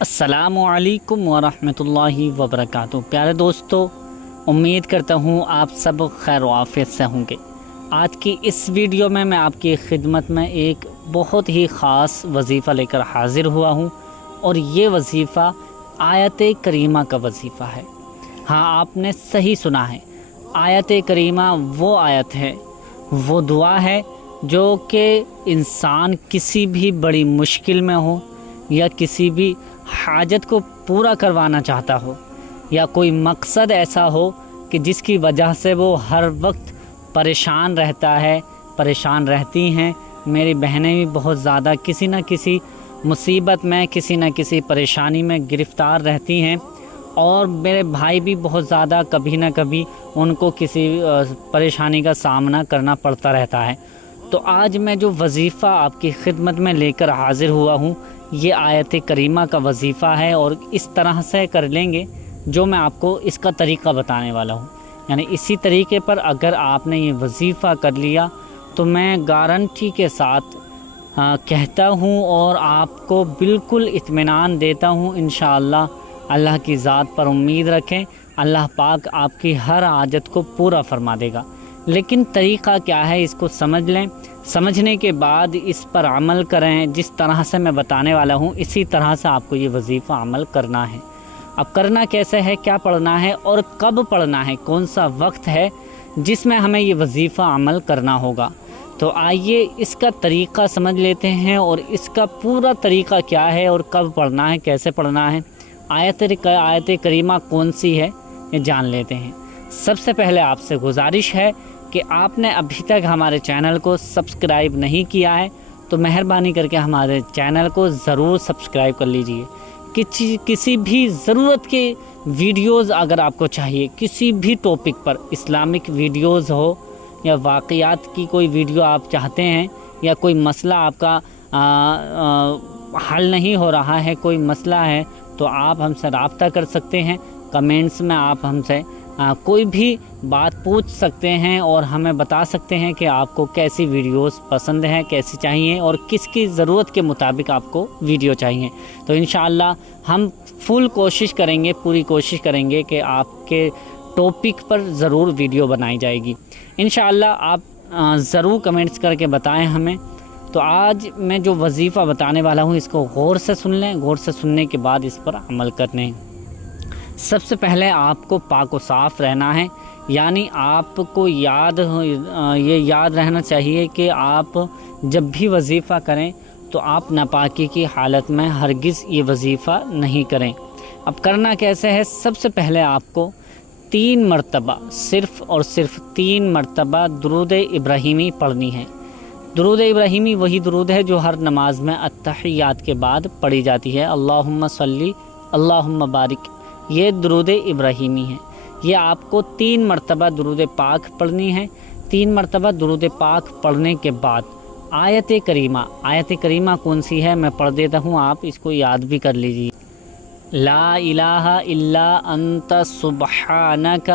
السلام علیکم ورحمۃ اللہ وبرکاتہ۔ پیارے دوستو، امید کرتا ہوں آپ سب خیر و عافیت سے ہوں گے۔ آج کی اس ویڈیو میں آپ کی خدمت میں ایک بہت ہی خاص وظیفہ لے کر حاضر ہوا ہوں، اور یہ وظیفہ آیت کریمہ کا وظیفہ ہے۔ ہاں، آپ نے صحیح سنا ہے، آیت کریمہ وہ آیت ہے، وہ دعا ہے جو کہ انسان کسی بھی بڑی مشکل میں ہو، یا کسی بھی حاجت کو پورا کروانا چاہتا ہو، یا کوئی مقصد ایسا ہو کہ جس کی وجہ سے وہ ہر وقت پریشان رہتا ہے، پریشان رہتی ہیں۔ میری بہنیں بھی بہت زیادہ کسی نہ کسی مصیبت میں، کسی نہ کسی پریشانی میں گرفتار رہتی ہیں، اور میرے بھائی بھی بہت زیادہ کبھی نہ کبھی ان کو کسی پریشانی کا سامنا کرنا پڑتا رہتا ہے۔ تو آج میں جو وظیفہ آپ کی خدمت میں لے کر حاضر ہوا ہوں، یہ آیت کریمہ کا وظیفہ ہے، اور اس طرح سے کر لیں گے جو میں آپ کو اس کا طریقہ بتانے والا ہوں۔ یعنی اسی طریقے پر اگر آپ نے یہ وظیفہ کر لیا تو میں گارنٹی کے ساتھ کہتا ہوں اور آپ کو بالکل اطمینان دیتا ہوں، انشاءاللہ اللہ کی ذات پر امید رکھیں، اللہ پاک آپ کی ہر حاجت کو پورا فرما دے گا۔ لیکن طریقہ کیا ہے، اس کو سمجھ لیں، سمجھنے کے بعد اس پر عمل کریں۔ جس طرح سے میں بتانے والا ہوں اسی طرح سے آپ کو یہ وظیفہ عمل کرنا ہے۔ اب کرنا کیسے ہے، کیا پڑھنا ہے اور کب پڑھنا ہے، کون سا وقت ہے جس میں ہمیں یہ وظیفہ عمل کرنا ہوگا، تو آئیے اس کا طریقہ سمجھ لیتے ہیں، اور اس کا پورا طریقہ کیا ہے اور کب پڑھنا ہے، کیسے پڑھنا ہے، آیت کریمہ کون سی ہے یہ جان لیتے ہیں۔ سب سے پہلے آپ سے گزارش ہے کہ آپ نے ابھی تک ہمارے چینل کو سبسکرائب نہیں کیا ہے تو مہربانی کر کے ہمارے چینل کو ضرور سبسکرائب کر لیجئے۔ کسی بھی ضرورت کے ویڈیوز اگر آپ کو چاہیے، کسی بھی ٹاپک پر، اسلامک ویڈیوز ہو یا واقعات کی کوئی ویڈیو آپ چاہتے ہیں، یا کوئی مسئلہ آپ کا حل نہیں ہو رہا ہے، کوئی مسئلہ ہے، تو آپ ہم سے رابطہ کر سکتے ہیں۔ کمنٹس میں آپ ہم سے کوئی بھی بات پوچھ سکتے ہیں، اور ہمیں بتا سکتے ہیں کہ آپ کو کیسی ویڈیوز پسند ہیں، کیسی چاہیے، اور کس کی ضرورت کے مطابق آپ کو ویڈیو چاہیے۔ تو انشاءاللہ ہم فل کوشش کریں گے، پوری کوشش کریں گے کہ آپ کے ٹاپک پر ضرور ویڈیو بنائی جائے گی انشاءاللہ۔ آپ ضرور کمنٹس کر کے بتائیں ہمیں۔ تو آج میں جو وظیفہ بتانے والا ہوں اس کو غور سے سن لیں، غور سے سننے کے بعد اس پر عمل کرنے ہیں۔ سب سے پہلے آپ کو پاک و صاف رہنا ہے، یعنی آپ کو یہ یاد رہنا چاہیے کہ آپ جب بھی وظیفہ کریں تو آپ ناپاکی کی حالت میں ہرگز یہ وظیفہ نہیں کریں۔ اب کرنا کیسے ہے، سب سے پہلے آپ کو 3 مرتبہ، صرف اور صرف 3 مرتبہ درود ابراہیمی پڑھنی ہے۔ درود ابراہیمی وہی درود ہے جو ہر نماز میں التحیات کے بعد پڑھی جاتی ہے، اللہم صلی اللہم بارک، یہ درود ابراہیمی ہے۔ یہ آپ کو 3 مرتبہ درود پاک پڑھنی ہے۔ 3 مرتبہ درود پاک پڑھنے کے بعد آیت کریمہ کون سی ہے میں پڑھ دیتا ہوں، آپ اس کو یاد بھی کر لیجیے۔ لا الہ الا انت سبحانک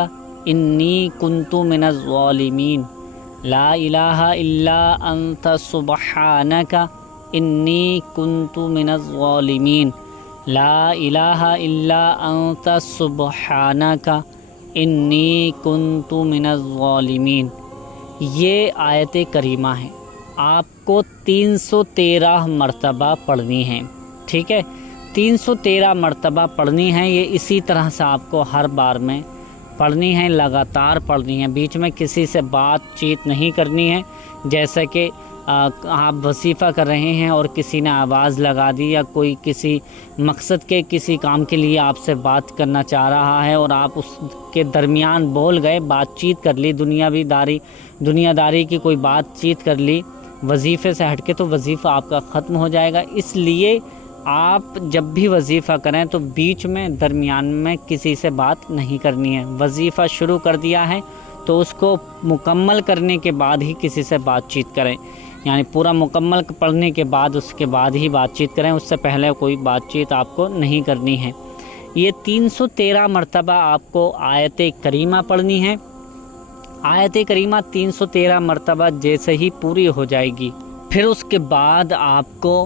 انی کنت من الظالمین، لا الہ الا انت سبحانک انی کنت من الظالمین، لا الہ الا انت سبحانک انی کنت من الظالمین۔ یہ آیت کریمہ ہے، آپ کو 313 مرتبہ پڑھنی ہے، ٹھیک ہے، 313 مرتبہ پڑھنی ہے۔ یہ اسی طرح سے آپ کو ہر بار میں پڑھنی ہے، لگاتار پڑھنی ہے، بیچ میں کسی سے بات چیت نہیں کرنی ہے۔ جیسے کہ آپ وظیفہ کر رہے ہیں اور کسی نے آواز لگا دی، یا کوئی کسی مقصد کے کسی کام کے لیے آپ سے بات کرنا چاہ رہا ہے اور آپ اس کے درمیان بول گئے، بات چیت کر لی، دنیا داری کی کوئی بات چیت کر لی وظیفے سے ہٹ کے، تو وظیفہ آپ کا ختم ہو جائے گا۔ اس لیے آپ جب بھی وظیفہ کریں تو بیچ میں، درمیان میں کسی سے بات نہیں کرنی ہے۔ وظیفہ شروع کر دیا ہے تو اس کو مکمل کرنے کے بعد ہی کسی سے بات چیت کریں، یعنی پورا مکمل پڑھنے کے بعد اس کے بعد ہی بات چیت کریں، اس سے پہلے کوئی بات چیت آپ کو نہیں کرنی ہے۔ یہ 313 مرتبہ آپ کو آیت کریمہ پڑھنی ہے۔ آیت کریمہ 313 مرتبہ جیسے ہی پوری ہو جائے گی، پھر اس کے بعد آپ کو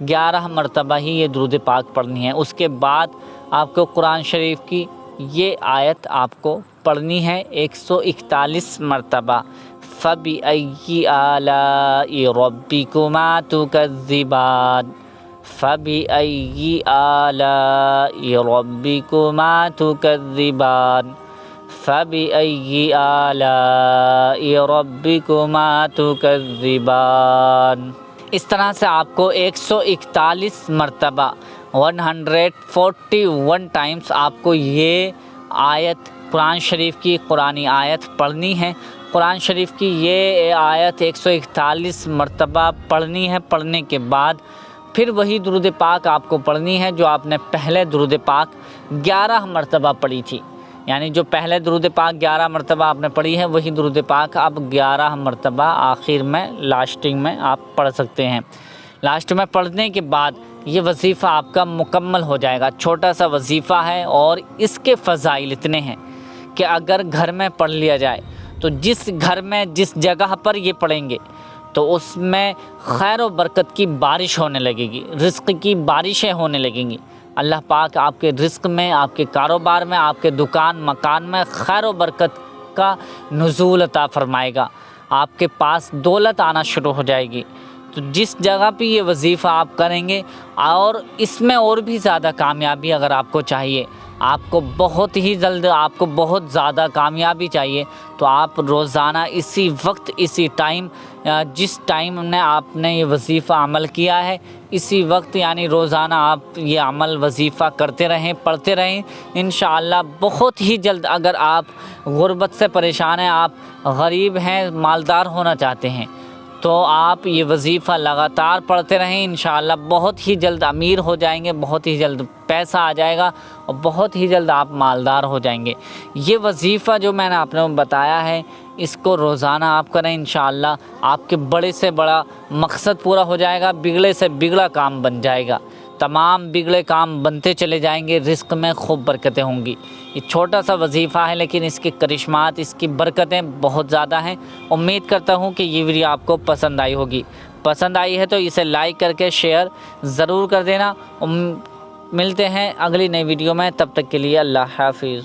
11 مرتبہ ہی یہ درود پاک پڑھنی ہے۔ اس کے بعد آپ کو قرآن شریف کی یہ آیت آپ کو پڑھنی ہے 141 مرتبہ، فَبِأَيِّ آلَاءِ رَبِّكُمَا تُكَذِّبَانِ، فَبِأَيِّ آلَاءِ رَبِّكُمَا تُكَذِّبَانِ، فَبِأَيِّ آلَاءِ رَبِّكُمَا تُكَذِّبَانِ۔ اس طرح سے آپ کو 141 مرتبہ 141 ٹائمز آپ کو یہ آیت قرآن شریف کی قرآنی آیت پڑھنی ہے۔ قرآن شریف کی یہ آیت 141 مرتبہ پڑھنی ہے۔ پڑھنے کے بعد پھر وہی درود پاک آپ کو پڑھنی ہے جو آپ نے پہلے درود پاک 11 مرتبہ پڑھی تھی، یعنی جو پہلے درود پاک 11 مرتبہ آپ نے پڑھی ہے وہی درود پاک آپ 11 مرتبہ آخر میں لاسٹنگ میں آپ پڑھ سکتے ہیں۔ لاسٹ میں پڑھنے کے بعد یہ وظیفہ آپ کا مکمل ہو جائے گا۔ چھوٹا سا وظیفہ ہے اور اس کے فضائل اتنے ہیں کہ اگر گھر میں پڑھ لیا جائے تو جس گھر میں جس جگہ پر یہ پڑھیں گے تو اس میں خیر و برکت کی بارش ہونے لگے گی، رزق کی بارشیں ہونے لگیں گی۔ اللہ پاک آپ کے رزق میں، آپ کے کاروبار میں، آپ کے دکان مکان میں خیر و برکت کا نزول عطا فرمائے گا۔ آپ کے پاس دولت آنا شروع ہو جائے گی۔ تو جس جگہ پہ یہ وظیفہ آپ کریں گے، اور اس میں اور بھی زیادہ کامیابی اگر آپ کو چاہیے، آپ کو بہت ہی جلد، آپ کو بہت زیادہ کامیابی چاہیے، تو آپ روزانہ اسی وقت اسی ٹائم، جس ٹائم میں آپ نے یہ وظیفہ عمل کیا ہے اسی وقت، یعنی روزانہ آپ یہ عمل وظیفہ کرتے رہیں، پڑھتے رہیں۔ انشاءاللہ بہت ہی جلد، اگر آپ غربت سے پریشان ہیں، آپ غریب ہیں، مالدار ہونا چاہتے ہیں، تو آپ یہ وظیفہ لگاتار پڑھتے رہیں، انشاءاللہ بہت ہی جلد امیر ہو جائیں گے، بہت ہی جلد پیسہ آ جائے گا اور بہت ہی جلد آپ مالدار ہو جائیں گے۔ یہ وظیفہ جو میں نے آپ نے بتایا ہے، اس کو روزانہ آپ کریں، انشاءاللہ آپ کے بڑے سے بڑا مقصد پورا ہو جائے گا، بگڑے سے بگڑا کام بن جائے گا، تمام بگڑے کام بنتے چلے جائیں گے، رزق میں خوب برکتیں ہوں گی۔ یہ چھوٹا سا وظیفہ ہے لیکن اس کے کرشمات، اس کی برکتیں بہت زیادہ ہیں۔ امید کرتا ہوں کہ یہ ویڈیو آپ کو پسند آئی ہوگی۔ پسند آئی ہے تو اسے لائک کر کے شیئر ضرور کر دینا۔ ملتے ہیں اگلی نئی ویڈیو میں، تب تک کے لیے اللہ حافظ۔